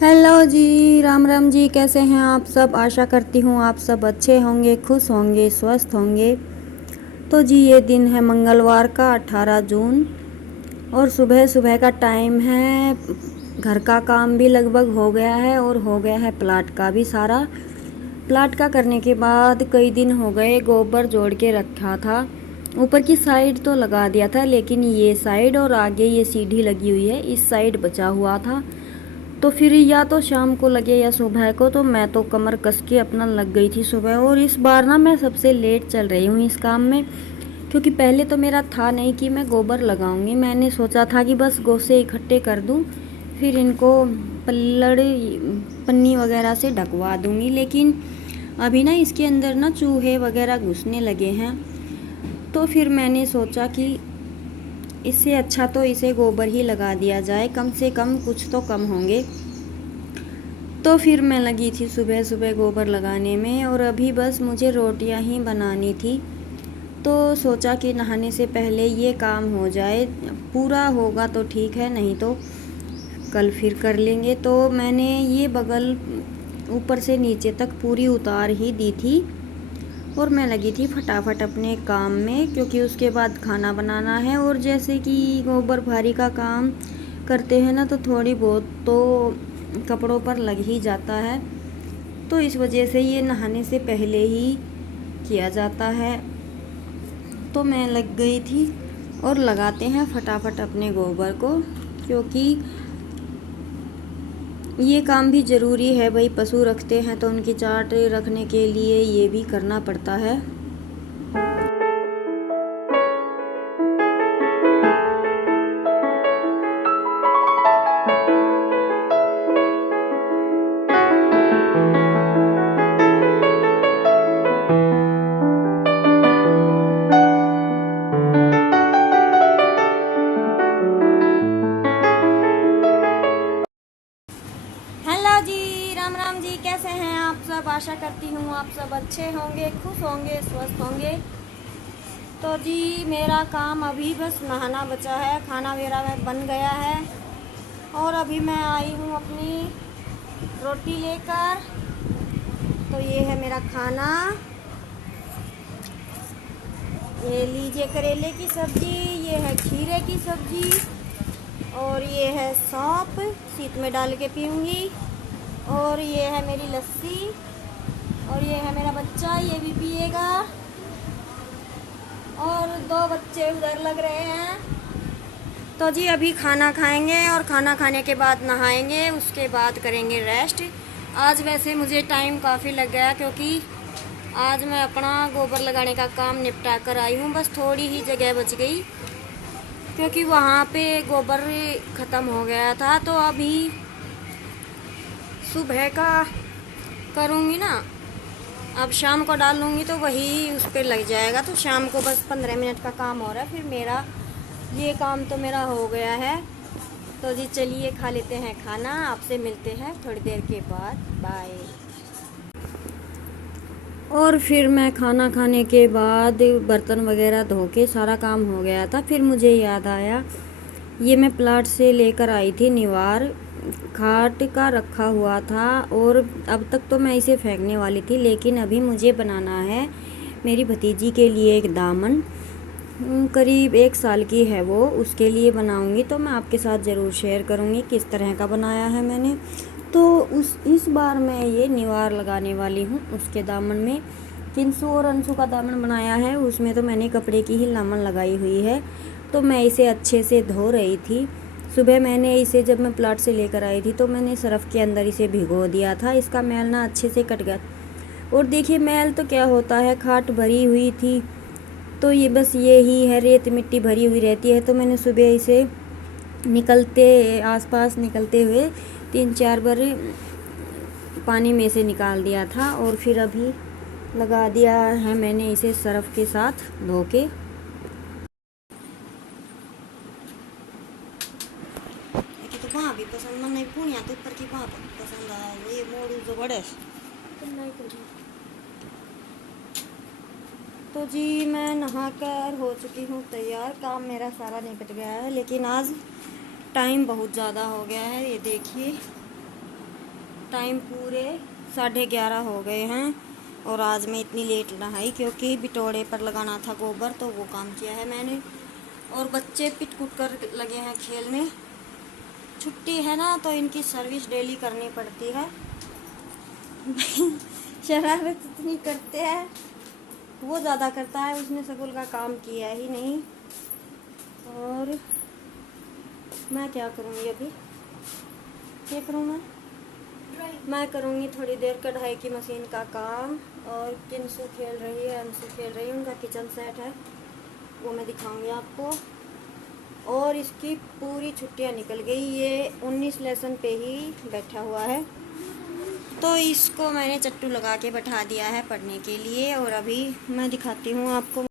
Hello जी, राम राम जी। कैसे हैं आप सब? आशा करती हूँ आप सब अच्छे होंगे, खुश होंगे, स्वस्थ होंगे। तो जी ये दिन है मंगलवार का 18 जून और सुबह सुबह का टाइम है। घर का काम भी लगभग हो गया है और हो गया है प्लाट का भी सारा। प्लाट का करने के बाद कई दिन हो गए, गोबर जोड़ के रखा था। ऊपर की साइड तो लगा दिया था, लेकिन ये साइड और आगे ये सीढ़ी लगी हुई है, इस साइड बचा हुआ था। तो फिर या तो शाम को लगे या सुबह को, तो मैं तो कमर कस के अपना लग गई थी सुबह। और इस बार ना मैं सबसे लेट चल रही हूँ इस काम में, क्योंकि पहले तो मेरा था नहीं कि मैं गोबर लगाऊंगी। मैंने सोचा था कि बस गोसे इकट्ठे कर दूँ, फिर इनको पल्लड़ पन्नी वगैरह से ढकवा दूँगी। लेकिन अभी ना इसके अंदर ना चूहे वगैरह घुसने लगे हैं, तो फिर मैंने सोचा कि इससे अच्छा तो इसे गोबर ही लगा दिया जाए, कम से कम कुछ तो कम होंगे। तो फिर मैं लगी थी सुबह सुबह गोबर लगाने में, और अभी बस मुझे रोटियां ही बनानी थी। तो सोचा कि नहाने से पहले ये काम हो जाए, पूरा होगा तो ठीक है, नहीं तो कल फिर कर लेंगे। तो मैंने ये बगल ऊपर से नीचे तक पूरी उतार ही दी थी और मैं लगी थी फटाफट अपने काम में, क्योंकि उसके बाद खाना बनाना है। और जैसे कि गोबर भारी का काम करते हैं ना, तो थोड़ी बहुत तो कपड़ों पर लग ही जाता है। तो इस वजह से ये नहाने से पहले ही किया जाता है। तो मैं लग गई थी और लगाते हैं फटाफट अपने गोबर को, क्योंकि ये काम भी ज़रूरी है भाई। पशु रखते हैं तो उनकी चाट रखने के लिए ये भी करना पड़ता है। हेलो जी, राम राम जी। कैसे हैं आप सब? आशा करती हूँ आप सब अच्छे होंगे, खुश होंगे, स्वस्थ होंगे। तो जी मेरा काम अभी बस नहाना बचा है, खाना मेरा बन गया है और अभी मैं आई हूँ अपनी रोटी लेकर। तो ये है मेरा खाना, ये लीजिए करेले की सब्जी, ये है खीरे की सब्जी, और ये है सौंफ, शीत में डाल के पीऊँगी। और ये है मेरी लस्सी, और ये है मेरा बच्चा, ये भी पिएगा। और दो बच्चे उधर लग रहे हैं। तो जी अभी खाना खाएंगे और खाना खाने के बाद नहाएंगे, उसके बाद करेंगे रेस्ट। आज वैसे मुझे टाइम काफ़ी लग गया, क्योंकि आज मैं अपना गोबर लगाने का काम निपटा कर आई हूँ। बस थोड़ी ही जगह बच गई, क्योंकि वहाँ पे गोबर ख़त्म हो गया था। तो अभी सुबह का करूँगी ना, अब शाम को डाल लूँगी तो वही उस पर लग जाएगा। तो शाम को बस 15 मिनट का काम हो रहा है, फिर मेरा ये काम तो मेरा हो गया है। तो जी चलिए खा लेते हैं खाना, आपसे मिलते हैं थोड़ी देर के बाद। बाय। और फिर मैं खाना खाने के बाद बर्तन वगैरह धो के सारा काम हो गया था। फिर मुझे याद आया, ये मैं प्लाट से लेकर आई थी निवार, खाट का रखा हुआ था। और अब तक तो मैं इसे फेंकने वाली थी, लेकिन अभी मुझे बनाना है मेरी भतीजी के लिए एक दामन। करीब 1 साल की है वो, उसके लिए बनाऊंगी। तो मैं आपके साथ ज़रूर शेयर करूंगी किस तरह का बनाया है मैंने। तो इस बार मैं ये निवार लगाने वाली हूँ उसके दामन में। किंसु और अंशु का दामन बनाया है, उसमें तो मैंने कपड़े की ही दामन लगाई हुई है। तो मैं इसे अच्छे से धो रही थी। सुबह मैंने इसे, जब मैं प्लाट से लेकर आई थी, तो मैंने सर्फ़ के अंदर इसे भिगो दिया था। इसका मैल ना अच्छे से कट गया। और देखिए मैल तो क्या होता है, खाट भरी हुई थी तो ये बस ये ही है, रेत मिट्टी भरी हुई रहती है। तो मैंने सुबह इसे आसपास निकलते हुए 3-4 बार पानी में से निकाल दिया था, और फिर अभी लगा दिया है मैंने इसे सर्फ़ के साथ धो के। तो वहाँ भी पसंद मन नहीं, पूनिया तो ऊपर की वहाँ पसंद आया, ये मोड़ जो बड़े तो जी मैं नहाकर हो चुकी हूँ तैयार। काम मेरा सारा निपट गया है, लेकिन आज टाइम बहुत ज़्यादा हो गया है। ये देखिए टाइम पूरे 11:30 हो गए हैं और आज मैं इतनी लेट नहाई क्योंकि बिटोड़े पर लगाना था गोबर, तो वो काम किया है मैंने। और बच्चे पिट कुट कर लगे हैं खेलने। छुट्टी है ना तो इनकी सर्विस डेली करनी पड़ती है। शरारत इतनी करते हैं, वो ज़्यादा करता है, उसने स्कूल का काम किया ही नहीं। और मैं क्या करूँगी अभी, क्या करूँ मैं करूँगी थोड़ी देर कढ़ाई की मशीन का काम। और किंसु खेल रही है, अंशु खेल रही है, उनका किचन सेट है, वो मैं दिखाऊंगी आपको। और इसकी पूरी छुट्टियां निकल गई, ये 19 लेसन पे ही बैठा हुआ है, तो इसको मैंने चट्टू लगा के बैठा दिया है पढ़ने के लिए। और अभी मैं दिखाती हूँ आपको।